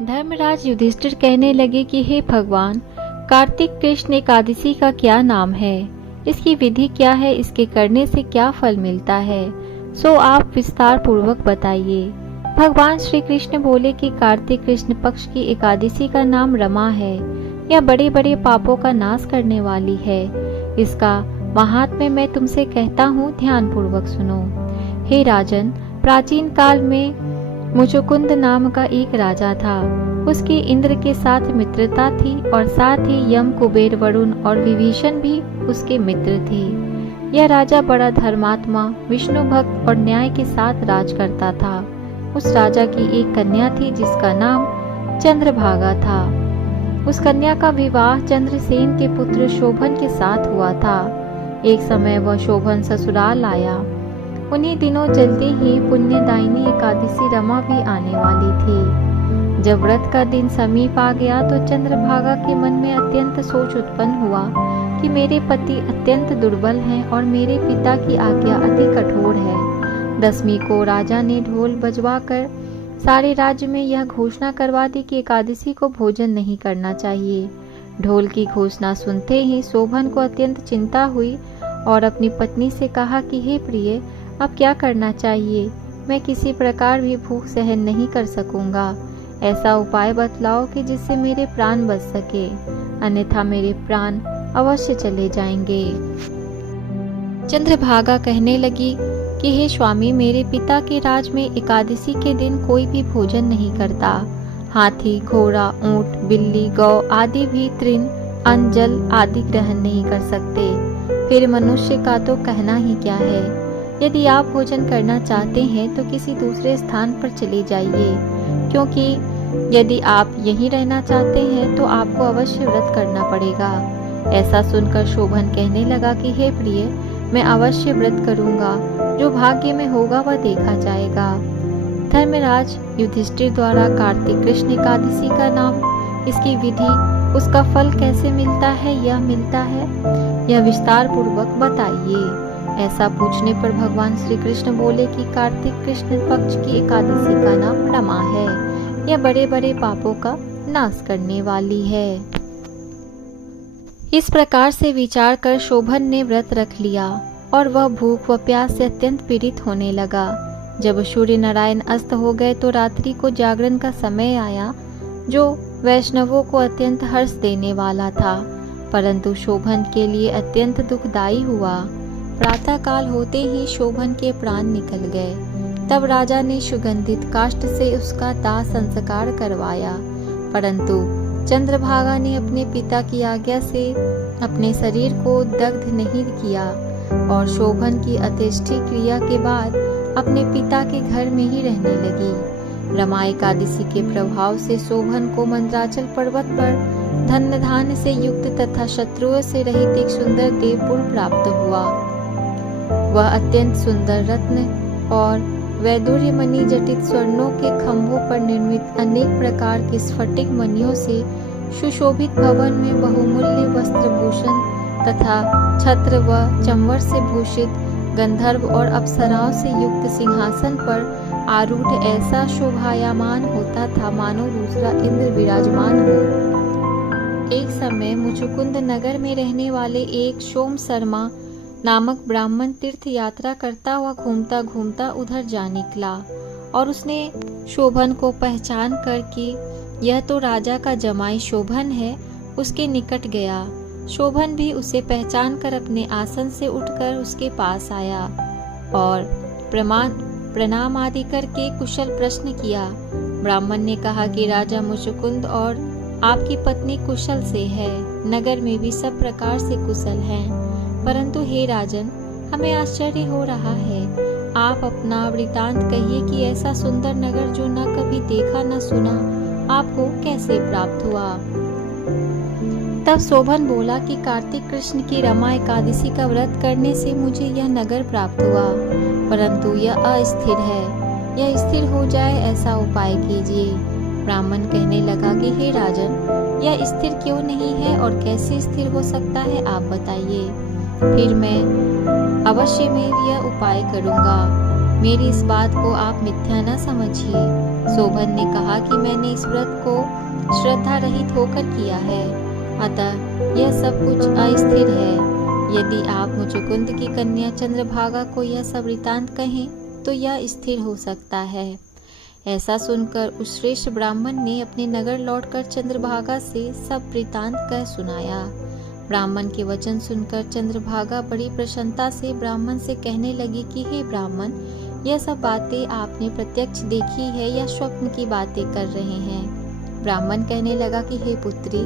धर्मराज युधिष्ठिर कहने लगे कि हे भगवान, कार्तिक कृष्ण एकादशी का क्या नाम है, इसकी विधि क्या है, इसके करने से क्या फल मिलता है, सो आप विस्तार पूर्वक बताइए। भगवान श्री कृष्ण बोले कि कार्तिक कृष्ण पक्ष की एकादशी का नाम रमा है। यह बड़े बड़े पापों का नाश करने वाली है। इसका महात्म्य मैं तुमसे कहता हूँ, ध्यान पूर्वक सुनो। हे राजन, प्राचीन काल में मुचुकुंद नाम का एक राजा था। उसकी इंद्र के साथ मित्रता थी और साथ ही यम, कुबेर, वरुण और विभीषण भी उसके मित्र थे। यह राजा बड़ा धर्मात्मा, विष्णु भक्त और न्याय के साथ राज करता था। उस राजा की एक कन्या थी जिसका नाम चंद्रभागा था। उस कन्या का विवाह चंद्रसेन के पुत्र शोभन के साथ हुआ था। एक समय वह शोभन ससुराल आया। उन्हीं दिनों जल्दी ही पुण्यदायिनी एकादशी रमा भी आने वाली थी। जब व्रत का दिन समीप आ गया तो चंद्रभागा के मन में अत्यंत सोच उत्पन्न हुआ कि मेरे पति अत्यंत दुर्बल हैं और मेरे पिता की आज्ञा अति कठोर है। दसवीं को राजा ने ढोल बजवाकर सारे राज्य में यह घोषणा करवा दी कि एकादशी को भोजन नहीं करना चाहिए। ढोल की घोषणा सुनते ही शोभन को अत्यंत चिंता हुई और अपनी पत्नी से कहा कि हे प्रिय, अब क्या करना चाहिए? मैं किसी प्रकार भी भूख सहन नहीं कर सकूंगा। ऐसा उपाय बतलाओ कि जिससे मेरे प्राण बच सके, अन्यथा मेरे प्राण अवश्य चले जाएंगे। चंद्रभागा कहने लगी कि हे स्वामी, मेरे पिता के राज में एकादशी के दिन कोई भी भोजन नहीं करता। हाथी, घोड़ा, ऊंट, बिल्ली, गौ आदि भी तृण, अन्न, जल आदि ग्रहण नहीं कर सकते। फिर मनुष्य का तो कहना ही क्या है। यदि आप भोजन करना चाहते हैं तो किसी दूसरे स्थान पर चले जाइए, क्योंकि यदि आप यहीं रहना चाहते हैं तो आपको अवश्य व्रत करना पड़ेगा। ऐसा सुनकर शोभन कहने लगा कि हे प्रिय, मैं अवश्य व्रत करूंगा। जो भाग्य में होगा वह देखा जाएगा। धर्मराज युधिष्ठिर द्वारा कार्तिक कृष्ण एकादशी का नाम, इसकी विधि, उसका फल कैसे मिलता है, यह विस्तार पूर्वक बताइए। ऐसा पूछने पर भगवान श्री कृष्ण बोले कि कार्तिक कृष्ण पक्ष की एकादशी का नाम रमा है। यह बड़े बड़े पापों का नाश करने वाली है। इस प्रकार से विचार कर शोभन ने व्रत रख लिया और वह भूख व प्यास से अत्यंत पीड़ित होने लगा। जब सूर्य नारायण अस्त हो गए तो रात्रि को जागरण का समय आया, जो वैष्णवों को अत्यंत हर्ष देने वाला था, परंतु शोभन के लिए अत्यंत दुखदायी हुआ। प्रातः काल होते ही शोभन के प्राण निकल गए। तब राजा ने सुगंधित काष्ठ से उसका दाह संस्कार करवाया, परंतु चंद्रभागा ने अपने पिता की आज्ञा से अपने शरीर को दग्ध नहीं किया और शोभन की अंत्येष्टि क्रिया के बाद अपने पिता के घर में ही रहने लगी। रमा एकादशी के प्रभाव से शोभन को मंदराचल पर्वत पर धन धान्य से युक्त तथा शत्रुओं से रहित एक सुंदर देवपुर प्राप्त हुआ। वह अत्यंत सुंदर रत्न और वैदुर्य मणि जटित स्वर्णों के खंभों पर निर्मित अनेक प्रकार के स्फटिक मणियों से सुशोभित भवन में बहुमूल्य वस्त्रभूषण तथा छत्र व चंवर से भूषित गंधर्व और अप्सराओं से युक्त सिंहासन पर आरूढ़ ऐसा शोभायमान होता था मानो दूसरा इंद्र विराजमान हो। एक समय मुचुकुंद नगर में रहने वाले एक सोम शर्मा नामक ब्राह्मण तीर्थ यात्रा करता हुआ घूमता घूमता उधर जा निकला और उसने शोभन को पहचान कर कि यह तो राजा का जमाई शोभन है, उसके निकट गया। शोभन भी उसे पहचान कर अपने आसन से उठकर उसके पास आया और प्रणाम आदि करके कुशल प्रश्न किया। ब्राह्मण ने कहा कि राजा मुचुकुंद और आपकी पत्नी कुशल से है, नगर में भी सब प्रकार से कुशल हैं। परंतु हे राजन, हमें आश्चर्य हो रहा है। आप अपना वृतांत कहिए कि ऐसा सुंदर नगर जो न कभी देखा न सुना, आपको कैसे प्राप्त हुआ? तब शोभन बोला कि कार्तिक कृष्ण की रमा एकादशी का व्रत करने से मुझे यह नगर प्राप्त हुआ, परंतु यह अस्थिर है। यह स्थिर हो जाए ऐसा उपाय कीजिए। ब्राह्मण कहने लगा कि हे राजन, यह स्थिर क्यों नहीं है और कैसे स्थिर हो सकता है, आप बताइए। फिर मैं अवश्य में यह उपाय करूंगा। मेरी इस बात को आप मिथ्या न समझिए। शोभन ने कहा कि मैंने इस व्रत को श्रद्धा रहित होकर किया है, अतः यह सब कुछ अस्थिर है। यदि आप मुचुकुंद की कन्या चंद्रभागा को यह सब वृतांत कहें तो यह स्थिर हो सकता है। ऐसा सुनकर उस श्रेष्ठ ब्राह्मण ने अपने नगर लौटकर चंद्रभागा से सब वृतांत कह सुनाया। ब्राह्मण के वचन सुनकर चंद्रभागा बड़ी प्रसन्नता से ब्राह्मण से कहने लगी कि हे ब्राह्मण, यह सब बातें आपने प्रत्यक्ष देखी है या स्वप्न की बातें कर रहे हैं। ब्राह्मण कहने लगा कि हे पुत्री,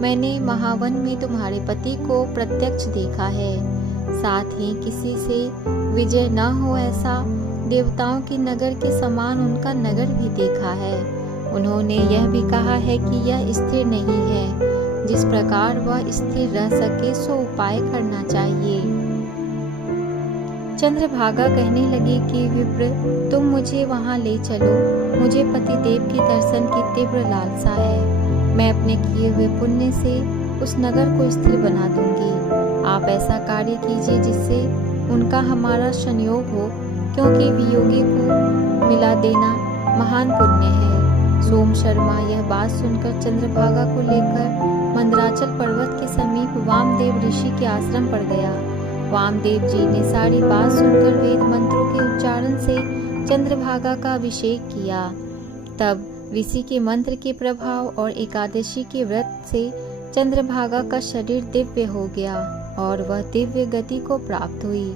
मैंने महावन में तुम्हारे पति को प्रत्यक्ष देखा है, साथ ही किसी से विजय न हो ऐसा देवताओं के नगर के समान उनका नगर भी देखा है। उन्होंने यह भी कहा है कि यह स्थिर नहीं है, जिस प्रकार वह स्थिर रह सके सो उपाय करना चाहिए। चंद्रभागा कहने लगी कि विप्र, तुम मुझे वहां ले चलो, मुझे पतिदेव के दर्शन की तीव्र लालसा है। मैं अपने किए हुए पुण्य से उस नगर को स्थिर बना दूंगी। आप ऐसा कार्य कीजिए जिससे उनका हमारा संयोग हो, क्योंकि वियोगी को मिला देना महान पुण्य है। सोम शर्मा यह बात सुनकर चंद्रभागा को लेकर मंदराचल पर्वत के समीप वामदेव ऋषि के आश्रम पर गया। वामदेव जी ने सारी बात सुनकर वेद मंत्रों के उच्चारण से चंद्रभागा का अभिषेक किया। तब ऋषि के मंत्र के प्रभाव और एकादशी के व्रत से चंद्रभागा का शरीर दिव्य हो गया और वह दिव्य गति को प्राप्त हुई।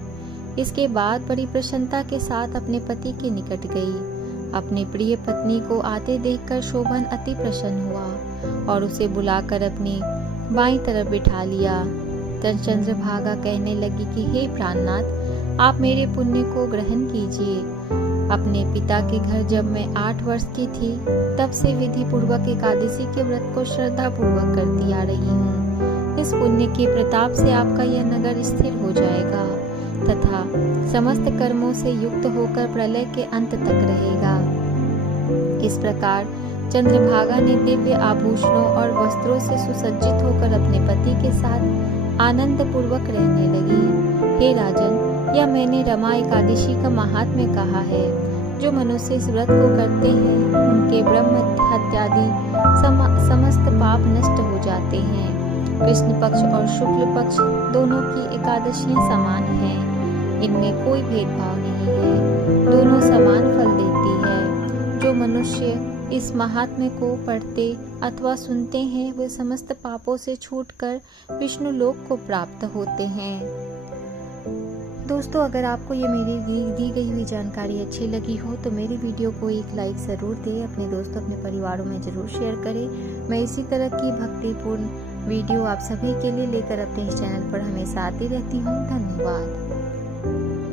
इसके बाद बड़ी प्रसन्नता के साथ अपने पति के निकट गई। अपनी प्रिय पत्नी को आते देखकर शोभन अति प्रसन्न हुआ और उसे बुलाकर अपनी बाईं तरफ बिठा लिया। तब चंद्रभागा कहने लगी कि हे प्राणनाथ, आप मेरे पुण्य को ग्रहण कीजिए। अपने पिता के घर जब मैं 8 वर्ष की थी, तब से विधि पूर्वक एकादशी के व्रत को श्रद्धा पूर्वक करती आ रही हूँ। इस पुण्य के प्रताप से आपका यह नगर स्थिर हो जाएगा तथा समस्त कर्मों से युक्त होकर प्रलय के अंत तक रहेगा। इस प्रकार चंद्रभागा ने दिव्य आभूषणों और वस्त्रों से सुसज्जित होकर अपने पति के साथ आनंद पूर्वक रहने लगी। हे राजन, यह मैंने रमा एकादशी का महात्म्य कहा है। जो मनुष्य इस व्रत को करते हैं उनके ब्रह्म हत्यादि समस्त पाप नष्ट हो जाते हैं। कृष्ण पक्ष और शुक्ल पक्ष दोनों की एकादशियां समान हैं, इनमें कोई भेदभाव नहीं है, दोनों समान फल देती है। जो मनुष्य इस महात्म्य को पढ़ते अथवा सुनते हैं वे समस्त पापों से छूटकर विष्णु लोक को प्राप्त होते हैं। दोस्तों, अगर आपको ये मेरी दी गई हुई जानकारी अच्छी लगी हो तो मेरी वीडियो को एक लाइक ज़रूर दें, अपने दोस्तों अपने परिवारों में ज़रूर शेयर करें। मैं इसी तरह की भक्तिपूर्ण वीडियो आप सभी के लिए लेकर अपने इस चैनल पर हमेशा आती रहती हूँ। धन्यवाद।